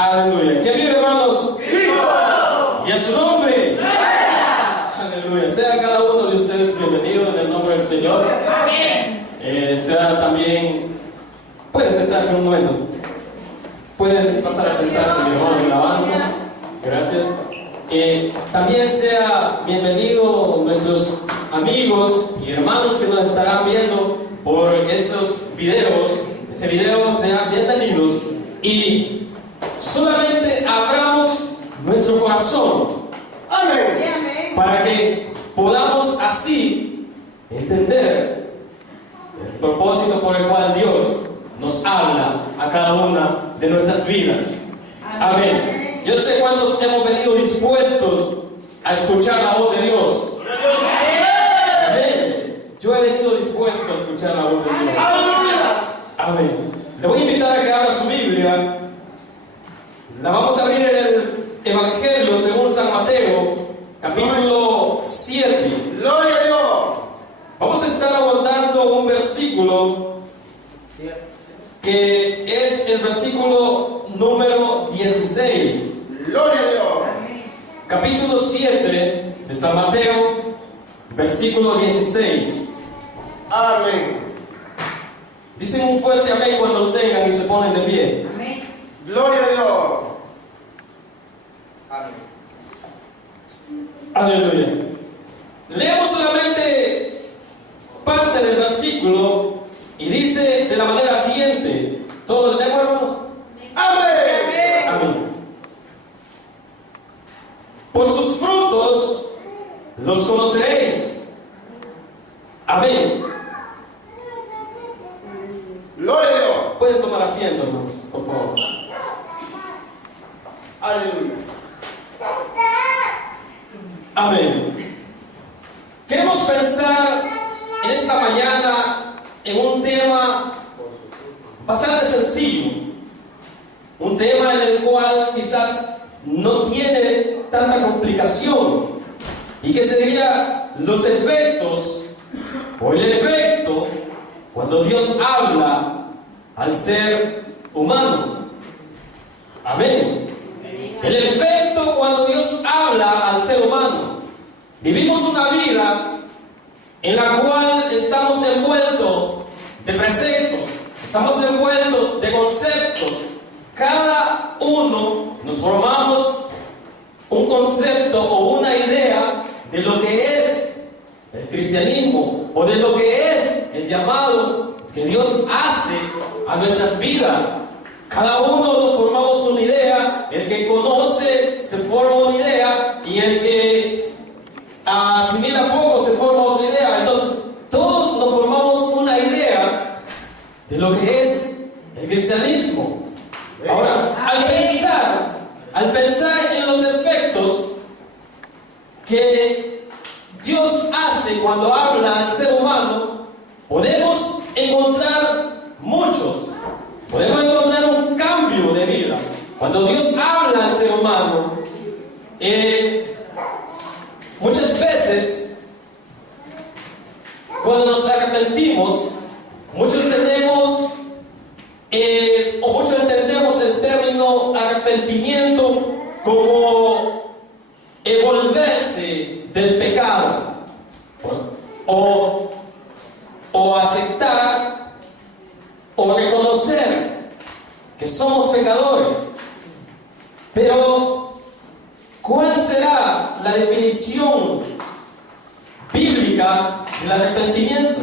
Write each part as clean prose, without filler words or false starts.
Aleluya. ¿Quién vive, hermanos? ¡Cristo! ¿Y a su nombre? ¡Aleluya! Aleluya. Sea cada uno de ustedes bienvenido en el nombre del Señor. Amén. Sea también... Pueden sentarse un momento. Pueden pasar a sentarse, mi hermano, en la alabanza. Gracias. También sea bienvenido nuestros amigos y hermanos que nos estarán viendo por estos videos. Este video sean bienvenidos y solamente abramos nuestro corazón. Amén. Para que podamos así entender el propósito por el cual Dios nos habla a cada una de nuestras vidas. Amén. Yo no sé cuántos hemos venido dispuestos a escuchar la voz de Dios. Amén. Yo he venido dispuesto a escuchar la voz de Dios. Amén. Le voy a invitar a que abra su Biblia. La vamos a abrir en el Evangelio según San Mateo, capítulo 7. ¡Gloria a Dios! Vamos a estar abordando un versículo que es el versículo número 16. ¡Gloria a Dios! Capítulo 7 de San Mateo, versículo 16. Amén. Dicen un fuerte amén cuando lo tengan y se ponen de pie. Amén. ¡Gloria a Dios! Amén. Aleluya. Leemos solamente parte del versículo y dice de la manera siguiente. ¿Todos lo leemos, hermanos? Amén. Amén. Por sus frutos los conoceréis. Amén. ¡Gloria a Dios! Pueden tomar asiento, hermanos, por favor. ¡Aleluya! Amén. Queremos pensar en esta mañana en un tema bastante sencillo. Un tema en el cual quizás no tiene tanta complicación. Y que sería los efectos o el efecto cuando Dios habla al ser humano. Amén. El efecto cuando Dios habla al ser humano. Vivimos una vida en la cual estamos envueltos de preceptos, estamos envueltos de conceptos. Cada uno nos formamos un concepto o una idea de lo que es el cristianismo o de lo que es el llamado que Dios hace a nuestras vidas. Cada uno nos formamos una idea. El que conoce se forma una idea y el que asimila poco se forma otra idea. Entonces todos nos formamos una idea de lo que es el cristianismo. Ahora, al pensar en los efectos que Dios hace cuando habla al ser humano, podemos encontrar muchos. Podemos encontrar un cambio de vida. Cuando Dios habla al ser humano, muchas veces, cuando nos arrepentimos, muchos tenemos, o muchos entendemos el término arrepentimiento como volverse del pecado, o aceptar o reconocer que somos pecadores. Pero ¿cuál será la definición bíblica del arrepentimiento?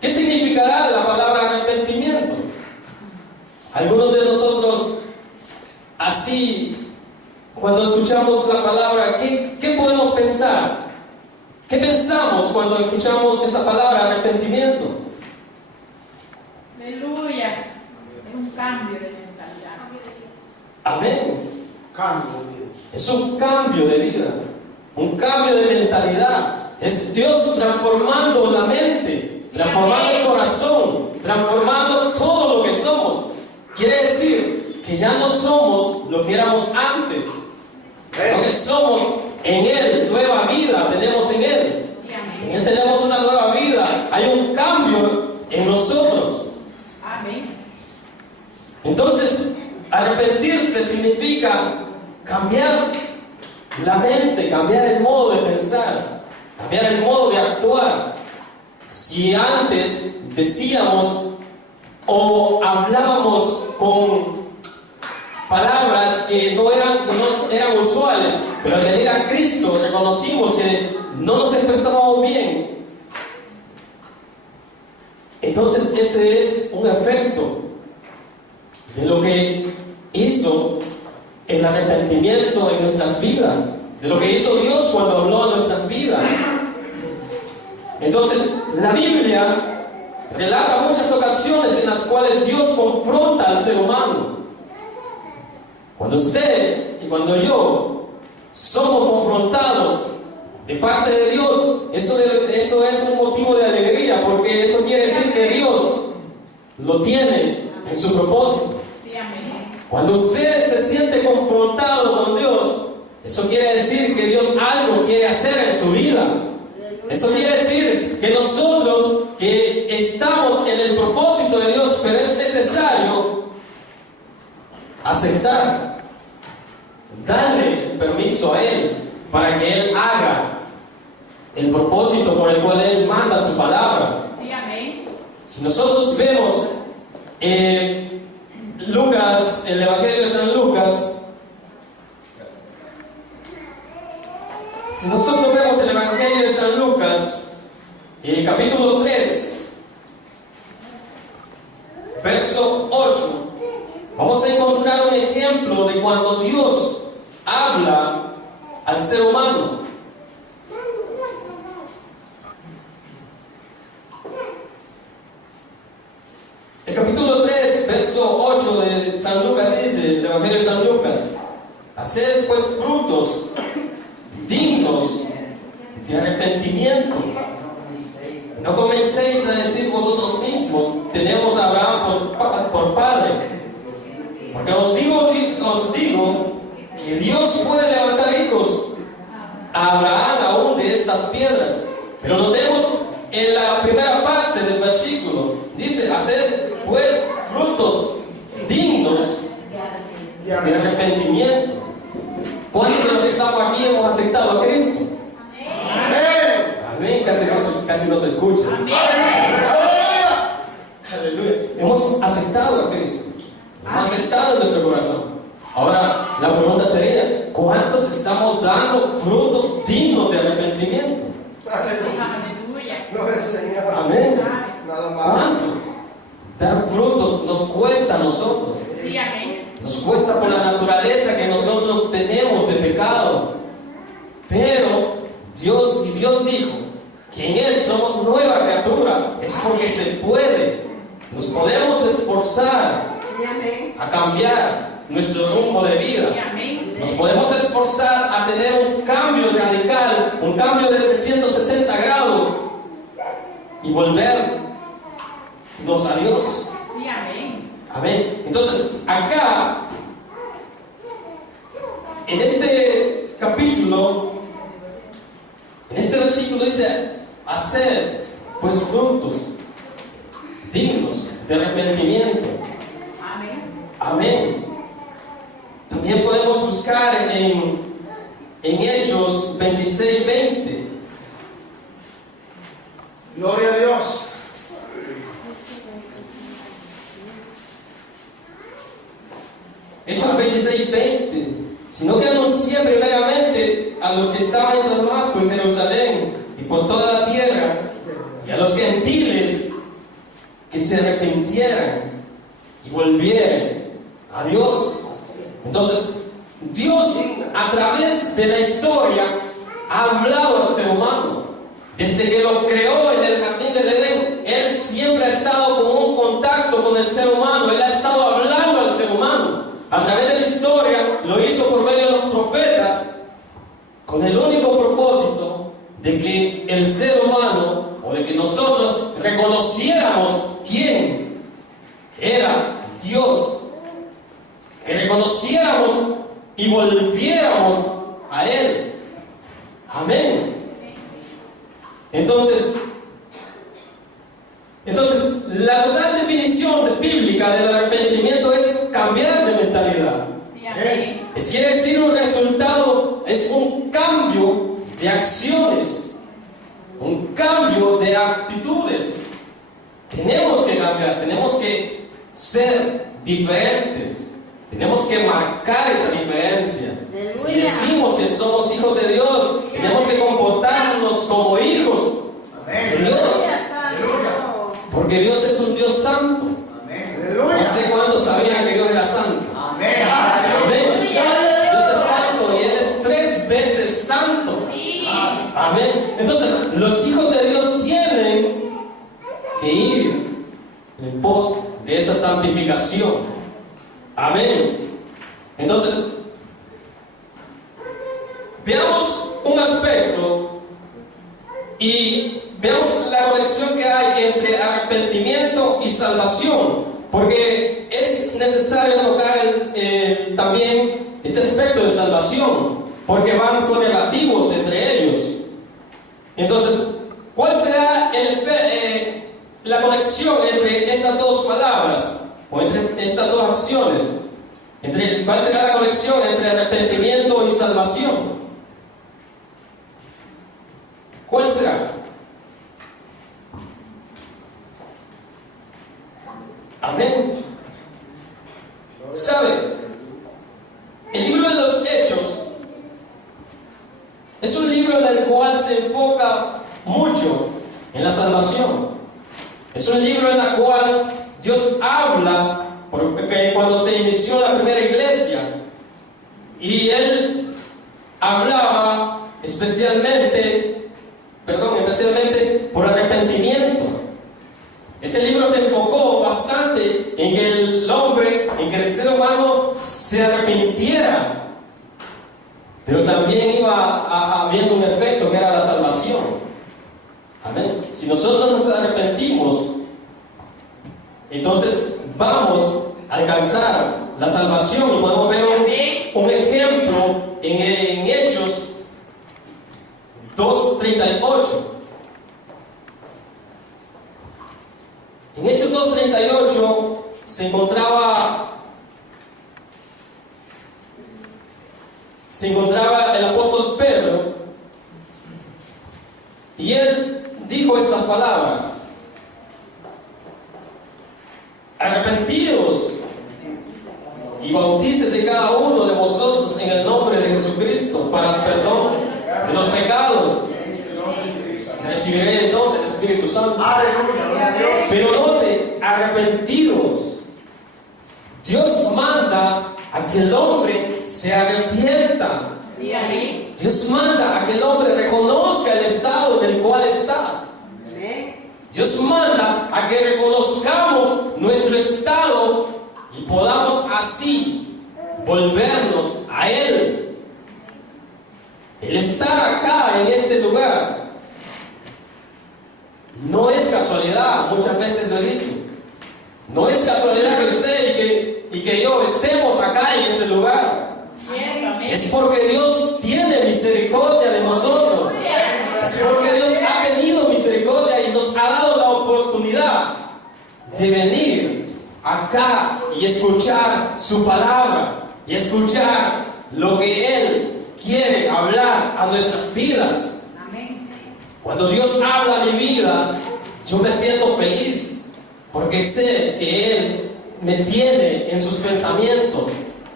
¿Qué significará la palabra arrepentimiento? Algunos de nosotros, así, cuando escuchamos la palabra, ¿qué podemos pensar? ¿Qué pensamos cuando escuchamos esa palabra arrepentimiento? Aleluya. Es un cambio de mentalidad. Amén. Cambio de vida. Es un cambio de vida, un cambio de mentalidad. Es Dios transformando la mente, transformando el corazón, transformando todo lo que somos. Quiere decir que ya no somos lo que éramos antes, sino que somos en Él, nueva vida tenemos en Él. Sí, amén. En Él tenemos una nueva vida, hay un cambio en nosotros. Amén. Entonces, arrepentirse significa cambiar la mente, cambiar el modo de pensar, cambiar el modo de actuar. Si antes decíamos o hablábamos con palabras que no eran usuales, pero al venir a Cristo reconocimos que no nos expresábamos bien, entonces ese es un efecto de lo que hizo el arrepentimiento en nuestras vidas, de lo que hizo Dios cuando habló en nuestras vidas. Entonces, la Biblia relata muchas ocasiones en las cuales Dios confronta al ser humano. Cuando usted y cuando yo somos confrontados de parte de Dios, eso es un motivo de alegría, porque eso quiere decir que Dios lo tiene en su propósito. Cuando usted se siente confrontado con Dios, eso quiere decir que Dios algo quiere hacer en su vida. Eso quiere decir que nosotros que estamos en el propósito de Dios, pero es necesario aceptar, darle permiso a Él para que Él haga el propósito por el cual Él manda su palabra. Sí, amén. Si nosotros vemos Lucas, el Evangelio de San Lucas, si nosotros vemos el Evangelio de San Lucas, capítulo 3, verso 8, vamos a encontrar un ejemplo de cuando Dios habla al ser humano. El capítulo 3, verso 8 de San Lucas dice, el Evangelio de San Lucas: haced pues frutos dignos de arrepentimiento. No comencéis a decir vosotros mismos, tenemos a Abraham por padre. Porque os digo que Dios puede levantar hijos a Abraham aún de estas piedras. Pero notemos en la primera parte del versículo, dice: haced pues frutos dignos de arrepentimiento. ¿Cuántos de los que estamos aquí hemos aceptado a Cristo? Amén. Amén. Casi no se escucha. Amén. Aleluya. Hemos aceptado a Cristo. Hemos aceptado en nuestro corazón. Ahora la pregunta sería: ¿cuántos estamos dando frutos dignos de arrepentimiento? Aleluya. Gloria al Señor. Amén. Nada más. ¿Cuántos? Dar frutos nos cuesta a nosotros. Sí, amén. Nos cuesta por la naturaleza que nosotros tenemos de pecado. Pero Dios dijo que en Él somos nueva criatura, es porque se puede. Nos podemos esforzar a cambiar nuestro rumbo de vida. Nos podemos esforzar a tener un cambio radical, un cambio de 360 grados y volvernos a Dios. Sí, amén. Amén. Entonces, acá, en este capítulo, en este versículo dice: hacer pues frutos dignos de arrepentimiento. Amén. Amén. También podemos buscar en Hechos 26:20. Gloria a Dios. Hechos 26:20. Sino que anuncié primeramente a los que estaban en Damasco y Jerusalén y por toda la tierra, y a los gentiles, que se arrepintieran y volvieran a Dios. Entonces, Dios, a través de la historia, ha hablado al ser humano. Desde que lo creó en el jardín del Edén, Él siempre ha estado con un contacto con el ser humano. Él ha estado hablando al ser humano. A través de la historia lo hizo por medio de los profetas, con el único propósito de que el ser humano, o de que nosotros reconociéramos quién era Dios, que reconociéramos y volviéramos a Él. Amén. Entonces, la total definición bíblica del arrepentimiento es cambiar de mentalidad. acciones, un cambio de actitudes. Tenemos que cambiar, tenemos que ser diferentes, tenemos que marcar esa diferencia. Si decimos que somos hijos de Dios, tenemos que comportarnos como hijos de Dios, porque Dios es un Dios santo. No sé cuántos sabían que Dios era santo. Amén. Amén. Dios es santo y Él es 3 veces santo. Amén. Entonces, los hijos de Dios tienen que ir en pos de esa santificación. Amén. Entonces, veamos un aspecto y veamos la conexión que hay entre arrepentimiento y salvación, porque es necesario tocar también este aspecto de salvación, porque van correlativos entre ellos. Entonces, ¿cuál será la conexión entre estas dos palabras o entre estas dos acciones? ¿Cuál será la conexión entre arrepentimiento y salvación? ¿Cuál será? Amén. ¿Sabe? El libro de los Hechos es un libro en el cual se enfoca mucho en la salvación. Es un libro en el cual Dios habla, porque cuando se inició la primera iglesia, y Él hablaba especialmente por arrepentimiento. Ese libro se enfocó bastante en que en que el ser humano se arrepintiera, pero también iba habiendo un efecto que era la salvación. Amén. Si nosotros nos arrepentimos, entonces vamos a alcanzar la salvación, y podemos ver un ejemplo en Hechos 2:38. En Hechos 2:38 se encontraba el apóstol Pedro, y él dijo estas palabras: arrepentidos y bautícese cada uno de vosotros en el nombre de Jesucristo para el perdón de los pecados, recibiréis el don del Espíritu Santo. Pero note, arrepentidos. Dios manda a que el hombre se arrepienta. Dios manda a que el hombre reconozca el estado en el cual está. Dios manda a que reconozcamos nuestro estado y podamos así volvernos a Él. El estar acá en este lugar no es casualidad, muchas veces lo he dicho. No es casualidad que usted y que yo estemos acá en este lugar. Es porque Dios tiene misericordia de nosotros. Es porque Dios ha tenido misericordia y nos ha dado la oportunidad de venir acá y escuchar su palabra y escuchar lo que Él quiere hablar a nuestras vidas. Cuando Dios habla a mi vida, yo me siento feliz, porque sé que Él me tiene en sus pensamientos.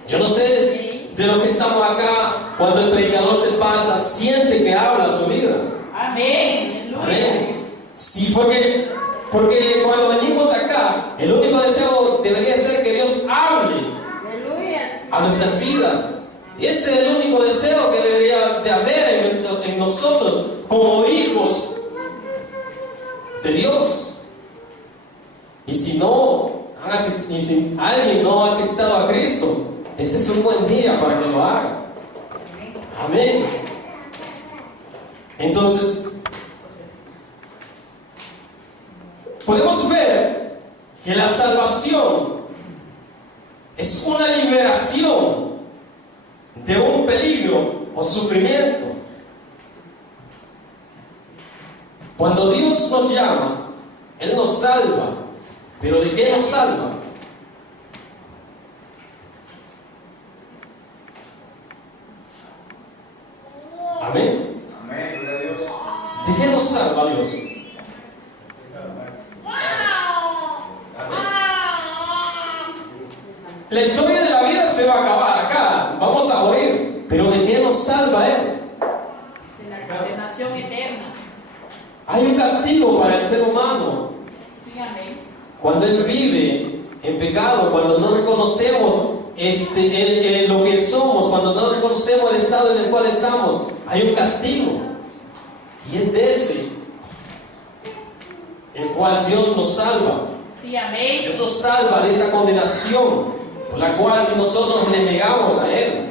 Yo no sé de lo que estamos acá, cuando el predicador se pasa, siente que habla su vida. Amén. Amén. Sí, porque cuando venimos acá, el único deseo debería ser que Dios hable a nuestras vidas. Y ese es el único deseo que debería de haber en nosotros como hijos de Dios. Y si alguien no ha aceptado a Cristo, ese es un buen día para que lo haga. Amén. Entonces, podemos ver que la salvación es una liberación de un peligro o sufrimiento. Cuando Dios nos llama, Él nos salva. ¿Pero de qué nos salva? Amén. nos salva Dios? La historia de la vida se va a acabar acá, vamos a morir, pero ¿de qué nos salva Él? De la condenación eterna. Hay un castigo para el ser humano Sí, amén. cuando él vive en pecado, cuando no reconocemos lo que somos, cuando no reconocemos el estado en el cual estamos. Hay un castigo, y es de ese el cual Dios nos salva. Sí, amén. Dios nos salva de esa condenación por la cual, si nosotros le negamos a Él,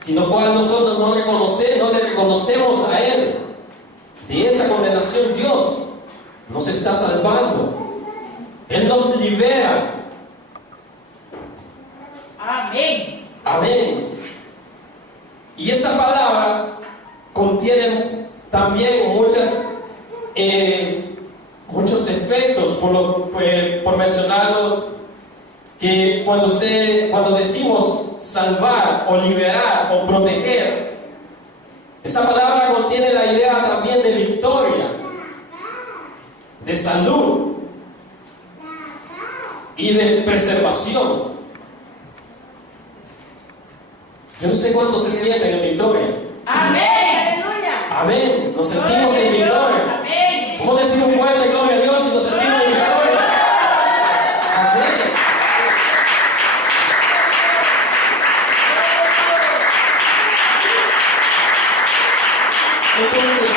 si no cual nosotros no le reconocemos a Él, de esa condenación Dios nos está salvando. Él nos libera. Amén. Amén. Y esa palabra contiene también muchos efectos, por mencionarlos, que cuando decimos salvar o liberar o proteger, esa palabra contiene la idea también de victoria, de salud y de preservación. Yo no sé cuántos se sienten en victoria. Amén. Amén. Nos sentimos en victoria. Amén. ¿Cómo decir un fuerte gloria a Dios si nos sentimos en victoria? Amén. Entonces,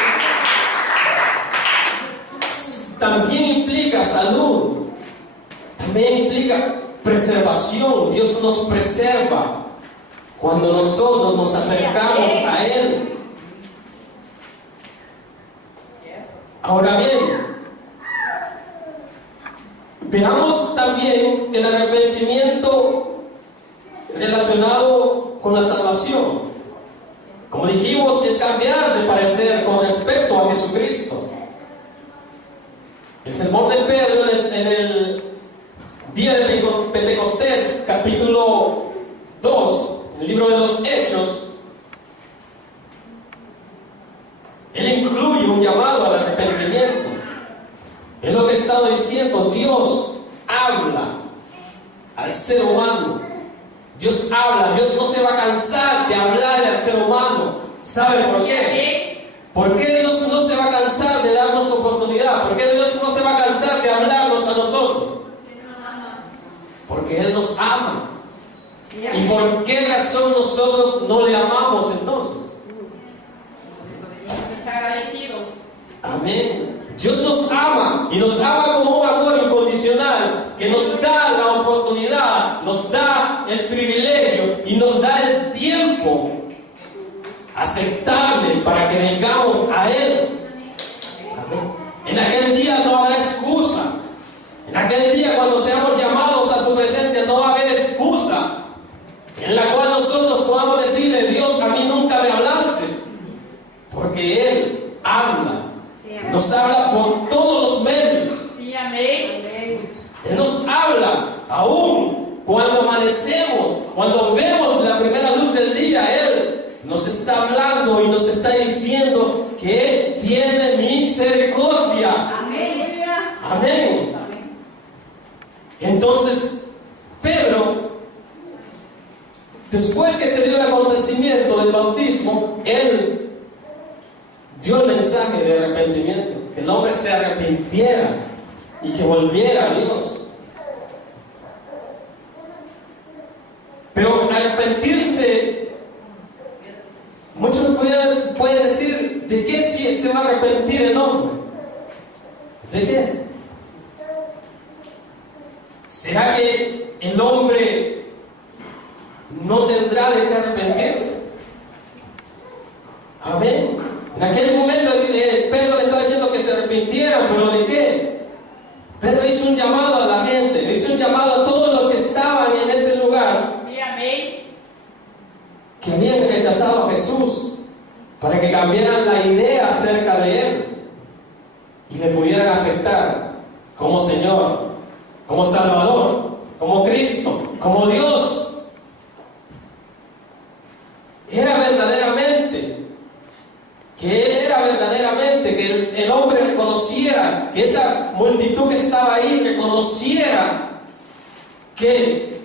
también implica salud, también implica preservación. Dios nos preserva cuando nosotros nos acercamos a Él. Ahora bien, veamos también el arrepentimiento relacionado con la salvación. Como dijimos, es cambiar de parecer con respecto a Jesucristo. El sermón de Pedro en el día de Pentecostés, capítulo 2, el libro de los Hechos, él incluye un llamado al arrepentimiento. Es lo que he estado diciendo. Dios habla al ser humano. Dios habla. Dios no se va a cansar de hablar al ser humano. ¿Sabe por qué? ¿Por qué Dios no se va a cansar de darnos oportunidad? ¿Por qué Dios no se va a cansar de hablarnos a nosotros? Porque Él nos ama. ¿Y por qué razón nosotros no le amamos entonces? Desagradecidos. Amén. Dios nos ama, y nos ama con un amor incondicional que nos da la oportunidad, nos da el privilegio y nos da el tiempo aceptable para que vengamos a Él. Amén. En aquel día no habrá excusa. En aquel día, cuando seamos llamados a su presencia, no va a haber excusa en la cual nosotros podamos decirle: Dios, a mí nunca me hablaste. Porque Él habla. Nos habla por todos los medios. Sí, amén. Él nos habla aún cuando amanecemos, cuando vemos la primera luz del día. Él nos está hablando y nos está diciendo que Él tiene misericordia. Amén. Amén. Entonces, Pedro, después que se dio el acontecimiento del bautismo, él dio el mensaje de arrepentimiento, que el hombre se arrepintiera y que volviera a Dios. Pero arrepentirse, muchos pueden decir: ¿de qué se va a arrepentir el hombre? ¿De qué? ¿Será que el hombre no tendrá de qué arrepentirse? Amén. En aquel momento Pedro le estaba diciendo que se arrepintieran, pero ¿de qué? Pedro hizo un llamado a la gente, hizo un llamado a todos los que estaban en ese lugar, Sí, amén. que habían rechazado a Jesús, para que cambiaran la idea acerca de Él y le pudieran aceptar como Señor, como Salvador, como Cristo, como Dios. Era verdaderamente, que el multitud que estaba ahí reconociera, que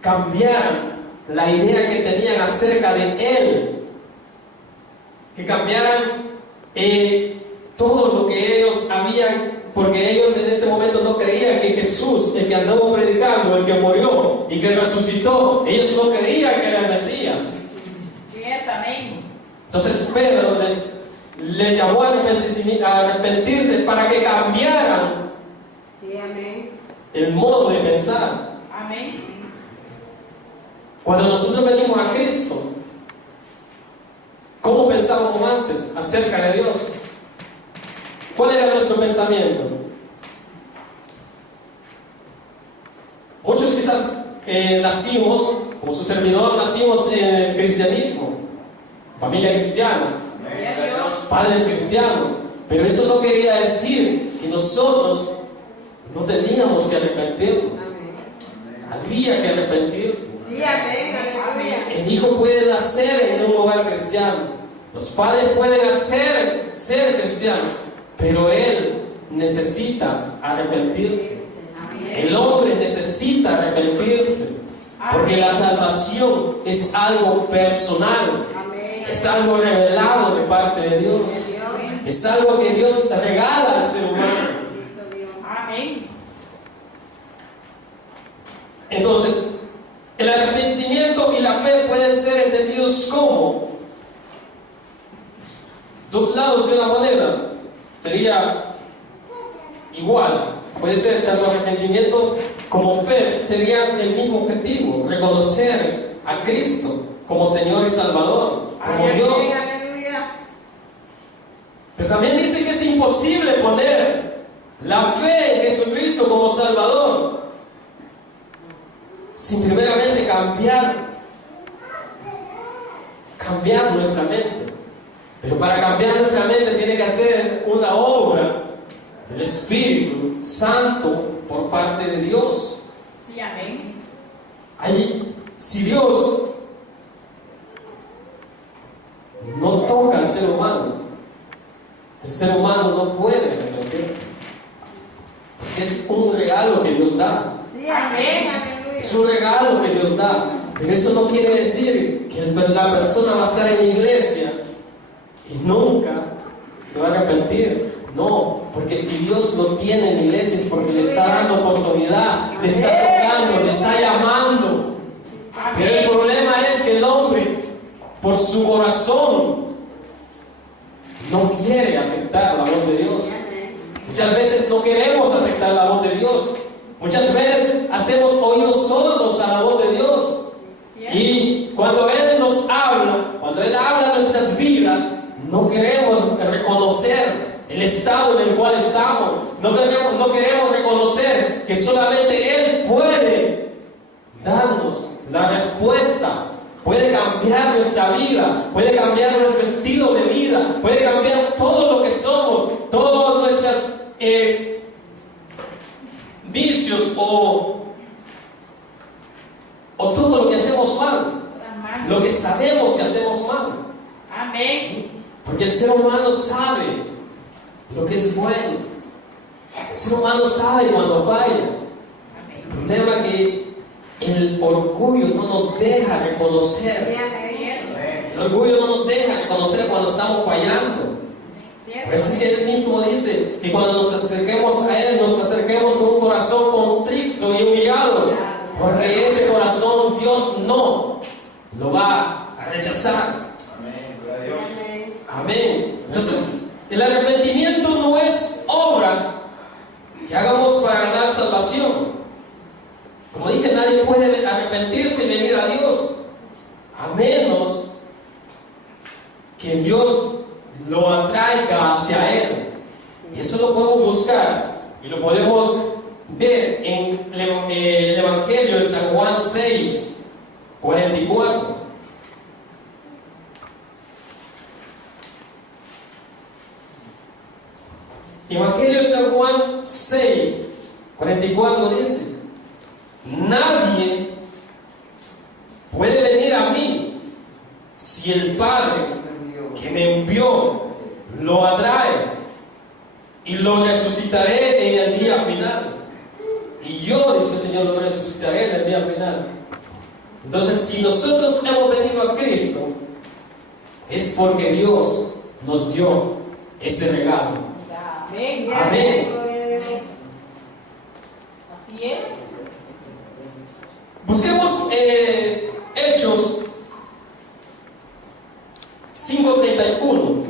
cambiaran la idea que tenían acerca de Él, que cambiaran todo lo que ellos habían, porque ellos en ese momento no creían que Jesús, el que andaba predicando, el que murió y que resucitó, ellos no creían que era el Mesías. Ciertamente. Entonces Pedro les llamó a arrepentirse para que cambiaran Sí, amén. el modo de pensar. Amén. Cuando nosotros venimos a Cristo, ¿cómo pensábamos antes acerca de Dios? ¿Cuál era nuestro pensamiento? Muchos quizás nacimos, como su servidor, nacimos en el cristianismo, familia cristiana, Gloria a Dios. padres cristianos, pero eso no quería decir que nosotros no teníamos que arrepentirnos. Amén. Había que arrepentirse. Sí, amén. Aleluya. El hijo puede nacer en un hogar cristiano, los padres pueden ser cristianos, pero él necesita arrepentirse. El hombre necesita arrepentirse, porque la salvación es algo personal, Amén. es algo revelado de parte de Dios, es algo que Dios regala al ser humano. Amén. Entonces, el arrepentimiento y la fe pueden ser entendidos como dos lados de una moneda. Sería igual. Puede ser tanto arrepentimiento como fe. Serían el mismo objetivo. Reconocer a Cristo como Señor y Salvador, como Dios. Aleluya. Pero también dice que es imposible poner la fe en Jesucristo como Salvador sin primeramente cambiar nuestra mente. Pero para cambiar nuestra mente tiene que hacer una obra del Espíritu Santo por parte de Dios. Sí, amén. Si Dios no toca al ser humano, el ser humano no puede arrepentirse. Porque es un regalo que Dios da. Sí, amén. Aleluya. Es un regalo que Dios da. Pero eso no quiere decir que la persona va a estar en la iglesia y nunca se va a arrepentir. No, porque si Dios lo tiene en la iglesia es porque le está dando oportunidad, le está tocando, le está llamando. Pero el problema es que el hombre, por su corazón, no quiere aceptar la voz de Dios. Muchas veces no queremos aceptar la voz de Dios. Muchas veces hacemos oídos sordos a la voz de Dios. Y cuando Él nos habla, cuando Él habla de nuestras vidas, no queremos reconocer el estado en el cual estamos. No queremos reconocer que solamente Él puede darnos la respuesta. Puede cambiar nuestra vida, puede cambiar nuestro estilo de vida, puede cambiar todo lo que somos, todos nuestros vicios o todo lo que hacemos mal, lo que sabemos que hacemos mal. Amén. Porque el ser humano sabe lo que es bueno. El ser humano sabe cuando falla. El problema es que el orgullo no nos deja reconocer. El orgullo no nos deja reconocer cuando estamos fallando. Por eso es que Él mismo dice que cuando nos acerquemos a Él, nos acerquemos con un corazón contrito y humillado. Porque ese corazón Dios no lo va a rechazar. Amén. Entonces, el arrepentimiento no es obra que hagamos para ganar salvación. Como dije, nadie puede arrepentirse y venir a Dios a menos que Dios lo atraiga hacia Él. Y eso lo podemos buscar y lo podemos ver en el Evangelio de San Juan 6, 44. Evangelio de San Juan 6, 44 dice: nadie puede venir a mí si el Padre que me envió lo atrae, y lo resucitaré en el día final. Y yo, dice el Señor, lo resucitaré en el día final. Entonces, si nosotros hemos venido a Cristo, es porque Dios nos dio ese regalo. Amén. Amén. Gloria a Dios. Así es. Busquemos Hechos 5:31.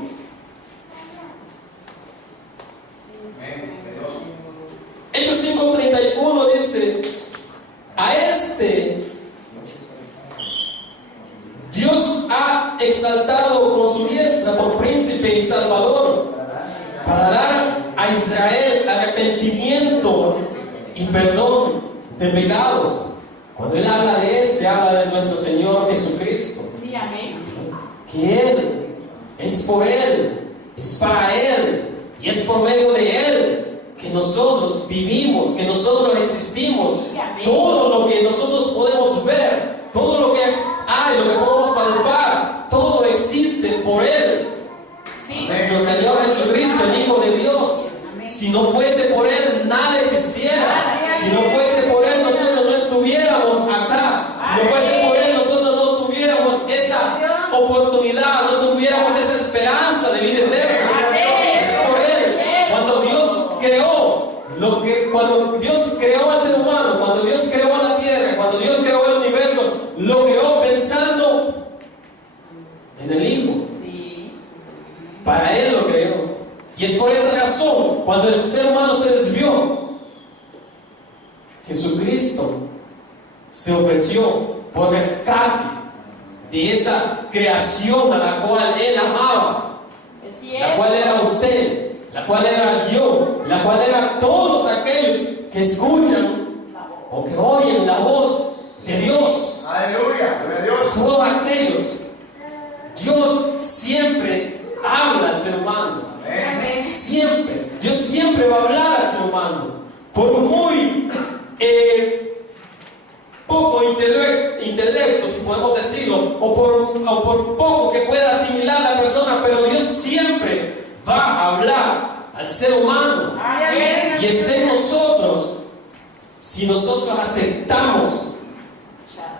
Hechos 5:31 dice: a este Dios ha exaltado con su diestra por príncipe y salvador, para dar a Israel arrepentimiento y perdón de pecados. Cuando Él habla de este, habla de nuestro Señor Jesucristo. Sí, amén. Que Él, es por Él, es para Él y es por medio de Él que nosotros vivimos, que nosotros existimos. Todo lo que nosotros podemos ver, todo lo que hay, lo que podemos palpar, todo existe por Él. Sí. Nuestro Señor Jesucristo, el Hijo de Dios. Si no fuese por Él, nada existiera. Si no fuese por Él, nosotros no estuviéramos acá. Si no fuese por Él, nosotros no tuviéramos esa oportunidad, no tuviéramos esa esperanza de vida eterna. Es por Él. Cuando Dios creó al ser humano, cuando Dios creó la tierra, cuando Dios creó el universo, lo creó pensando en el Hijo. Sí. Para Él lo creó. Y es por esa razón, cuando el ser humano se desvió, Jesucristo se ofreció por rescate de esa creación a la cual Él amaba, Es la cierto. cual era usted, la cual era yo, la cual era todos aquellos que escuchan o que oyen la voz de Dios. Aleluya. Gloria a Dios. Todos aquellos, Dios siempre habla al ser humano. Amén. Siempre, Dios siempre va a hablar al ser humano. Por muy poco intelecto, si podemos decirlo, o por poco que pueda asimilar la persona, pero Dios siempre va a hablar al ser humano. Amén. Y está en nosotros, si nosotros aceptamos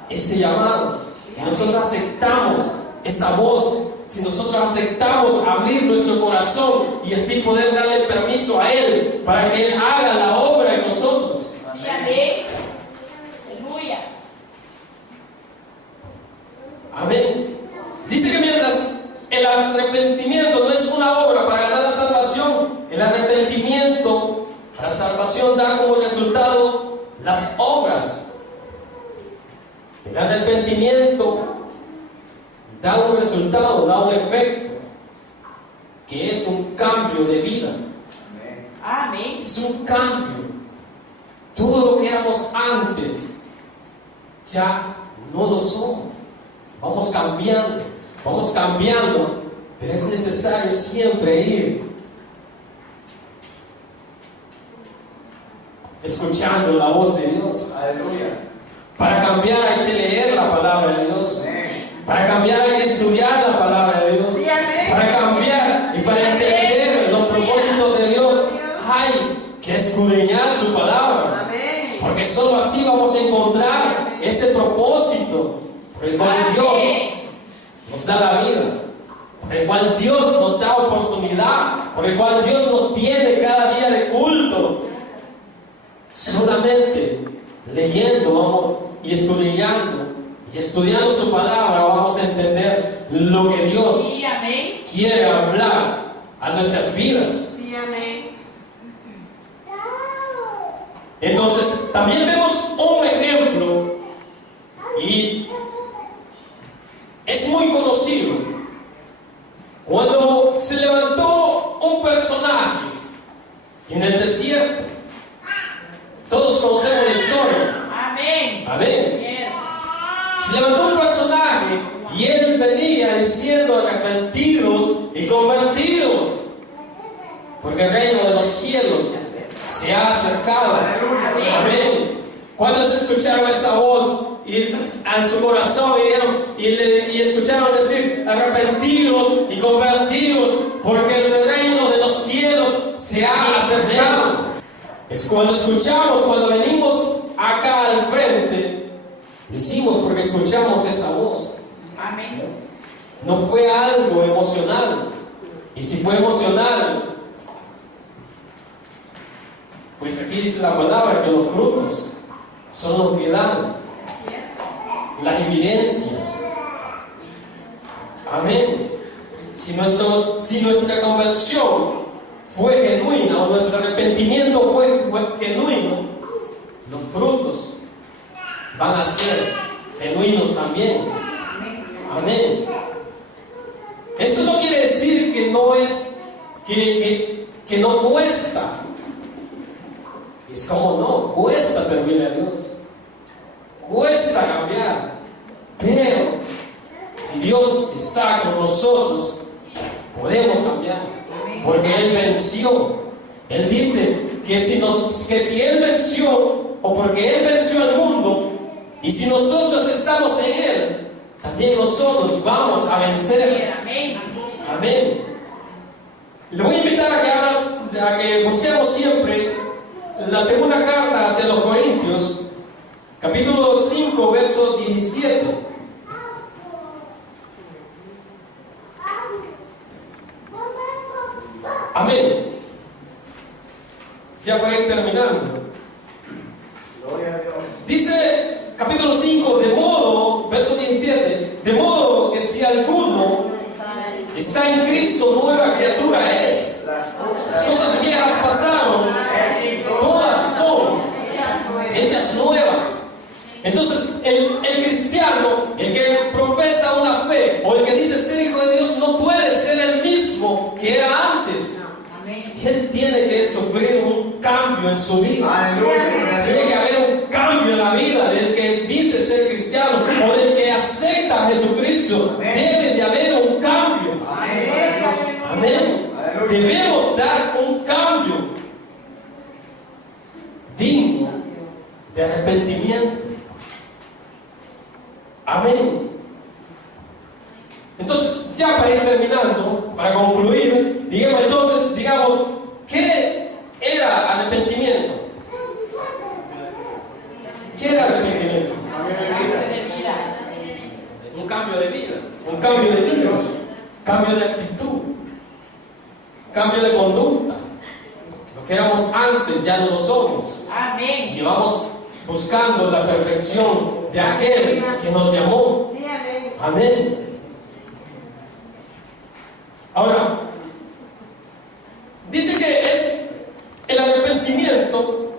ese llamado, si nosotros aceptamos esa voz, si nosotros aceptamos abrir nuestro corazón y así poder darle permiso a Él para que Él haga la obra en nosotros. Sí, amén. Aleluya. Amén. Dice que mientras el arrepentimiento no es una obra para ganar la salvación, el arrepentimiento para salvación da como resultado las obras. El arrepentimiento da un resultado, da un efecto, que es un cambio de vida. Amén. Es un cambio. Todo lo que éramos antes ya no lo somos. Vamos cambiando, pero es necesario siempre ir escuchando la voz de Dios. Aleluya. Para cambiar hay que leer la palabra de Dios. Amén. Para cambiar hay que estudiar la palabra de Dios. Sí, amén. Para cambiar y para entender los propósitos de Dios hay que escudriñar su palabra. Amén. Porque solo así vamos a encontrar ese propósito por el cual Dios nos da la vida, por el cual Dios nos da oportunidad, por el cual Dios nos tiene cada día de culto. Solamente leyendo y escudriñando y estudiando su palabra vamos a entender lo que Dios Sí, amén. quiere hablar a nuestras vidas. Sí, amén. Entonces, también vemos un ejemplo y es muy conocido. Cuando se levantó un personaje en el desierto, todos conocemos la historia. Amén. Amén. Bien. Se levantó un personaje y él venía diciendo arrepentidos y convertidos, porque el reino de los cielos se ha acercado. Amén. ¿Cuántos escucharon esa voz y en su corazón y escucharon decir arrepentidos y convertidos, porque el reino de los cielos se ha acercado. Es cuando escuchamos, cuando venimos acá al frente, lo hicimos porque escuchamos esa voz. Amén. No fue algo emocional. Y si fue emocional, pues aquí dice la palabra que los frutos son los que dan las evidencias. Amén. Si nuestra conversión fue genuina o nuestro arrepentimiento fue genuino, los frutos van a ser genuinos también. Amén. Eso no quiere decir que no es que no cuesta. Es como no, cuesta servirle a Dios. Cuesta cambiar. Pero si Dios está con nosotros, podemos cambiar. Porque Él venció. Él dice que si Él venció, o porque Él venció al mundo, y si nosotros estamos en Él, también nosotros vamos a vencer. Amén. Amén. Le voy a invitar a que busquemos siempre la segunda carta hacia los Corintios, capítulo 5, verso 17. Amén. Ya para ir terminando. Gloria a Dios. Dice capítulo 5, de modo, verso 17, de modo que si alguno está en Cristo, nueva criatura es. Las cosas viejas pasaron, todas son hechas nuevas. Entonces, el cristiano, el que profesa una fe, o el que dice ser hijo de Dios, no puede ser el mismo que era antes. Él tiene que sufrir un cambio en su vida. Aleluya. Tiene que haber un cambio en la vida del que dice ser cristiano o del que acepta a Jesucristo. Debe de haber un cambio. Amén. Debemos dar un cambio digno de arrepentimiento. Amén. Entonces, ya para ir terminando, para concluir, digamos, ¿qué era arrepentimiento? ¿Qué era arrepentimiento? Un cambio de vida, un cambio de vida, cambio de actitud, cambio de conducta. Lo que éramos antes ya no lo somos. Amén. Y vamos buscando la perfección de aquel que nos llamó. Sí, amén. Amén. Ahora, dice que el arrepentimiento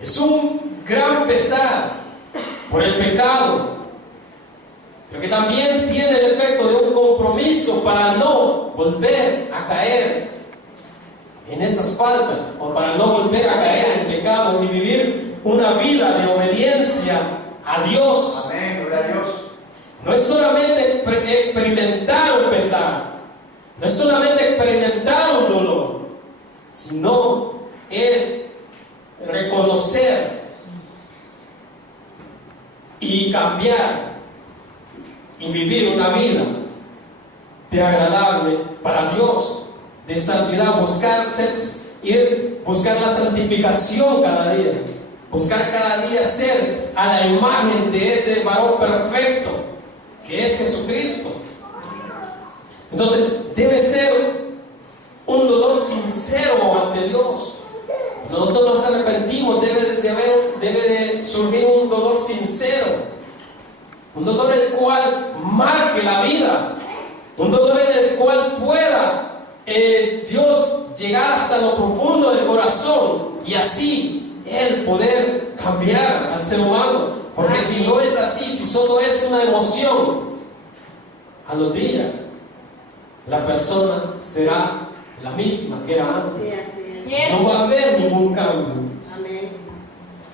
es un gran pesar por el pecado, pero que también tiene el efecto de un compromiso para no volver a caer en esas faltas, o para no volver a caer en pecado y vivir una vida de obediencia a Dios. Amén. Gloria a Dios. No es solamente experimentar un pesar, no es solamente experimentar un dolor, sino es reconocer y cambiar y vivir una vida de agradable para Dios, de santidad, buscar la santificación cada día, buscar cada día ser a la imagen de ese varón perfecto que es Jesucristo. Entonces debe ser un dolor sincero ante Dios. Nosotros nos arrepentimos, debe de surgir un dolor sincero, un dolor en el cual marque la vida, un dolor en el cual pueda Dios llegar hasta lo profundo del corazón y así Él poder cambiar al ser humano. Porque si no es así, si solo es una emoción, a los días la persona será la misma que era antes. Sí, así es. No va a haber ningún cambio. Amén.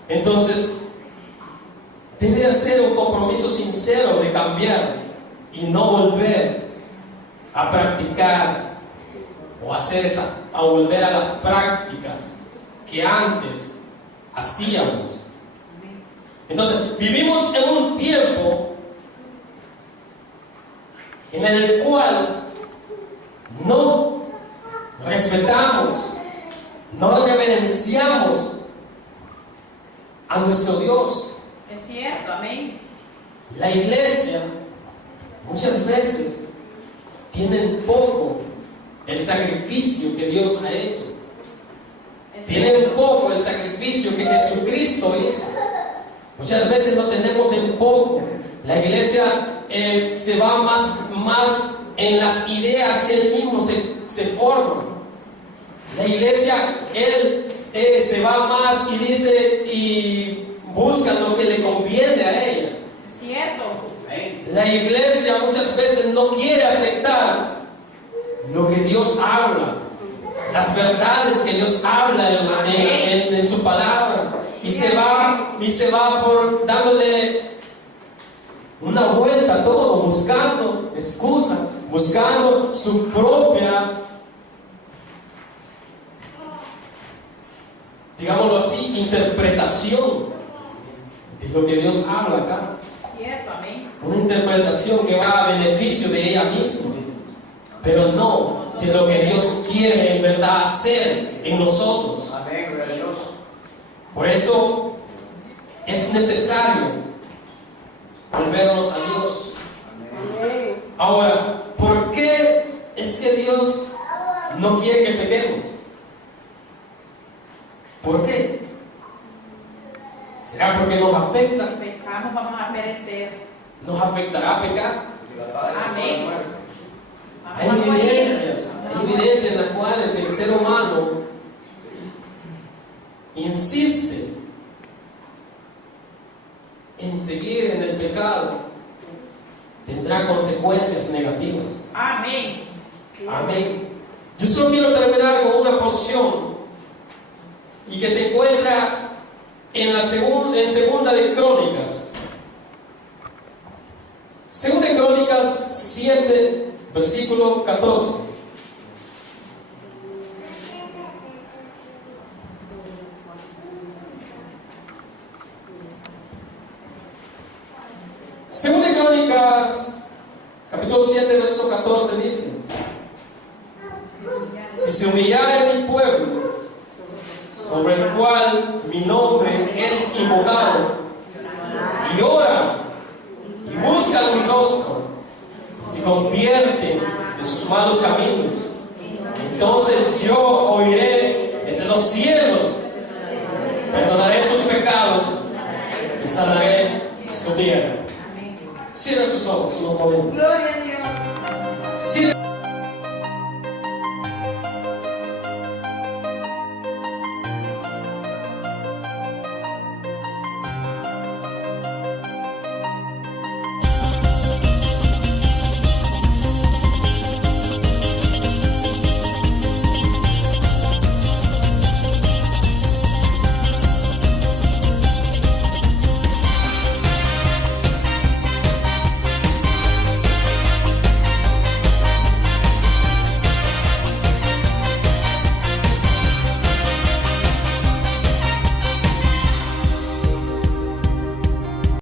Entonces, debe hacer un compromiso sincero de cambiar y no volver a practicar o a volver a las prácticas que antes hacíamos. Entonces, vivimos en un tiempo en el cual no respetamos, no reverenciamos a nuestro Dios. Es cierto, amén. La iglesia muchas veces tienen poco el sacrificio que Dios ha hecho. Es Tienen cierto. poco el sacrificio que Jesucristo hizo. Muchas veces lo tenemos en poco. La iglesia se va más en las ideas que él mismo se forma. La iglesia, se va más y dice y busca lo que le conviene a ella. Es cierto. La iglesia muchas veces no quiere aceptar lo que Dios habla, las verdades que Dios habla en su palabra, y se va por dándole una vuelta a todo, buscando excusas, buscando su propia, digámoslo así, interpretación de lo que Dios habla acá. Cierto, amén. Una interpretación que va a beneficio de ella misma, pero no de lo que Dios quiere en verdad hacer en nosotros. Amén, gloria a Dios. Por eso es necesario volvernos a Dios. Amén. Ahora, ¿por qué es que Dios no quiere que pequemos? ¿Por qué? ¿Será porque nos afecta? Si pecamos, vamos a perecer. ¿Nos afectará pecar? Amén. Hay evidencias en las cuales el ser humano insiste en seguir en el pecado, tendrá consecuencias negativas. Amén. Amén. Yo solo quiero terminar con una porción y que se encuentra en Segunda de Crónicas. Segunda de Crónicas 7, versículo 14. Segunda de Crónicas, capítulo 7, verso 14 dice: si se humillare mi pueblo, sobre el cual mi nombre es invocado, y ora y buscan mi rostro, se convierten de sus malos caminos, entonces yo oiré desde los cielos, perdonaré sus pecados y sanaré su tierra. Cierra sus ojos unos momentos. Gloria a Dios. Cierra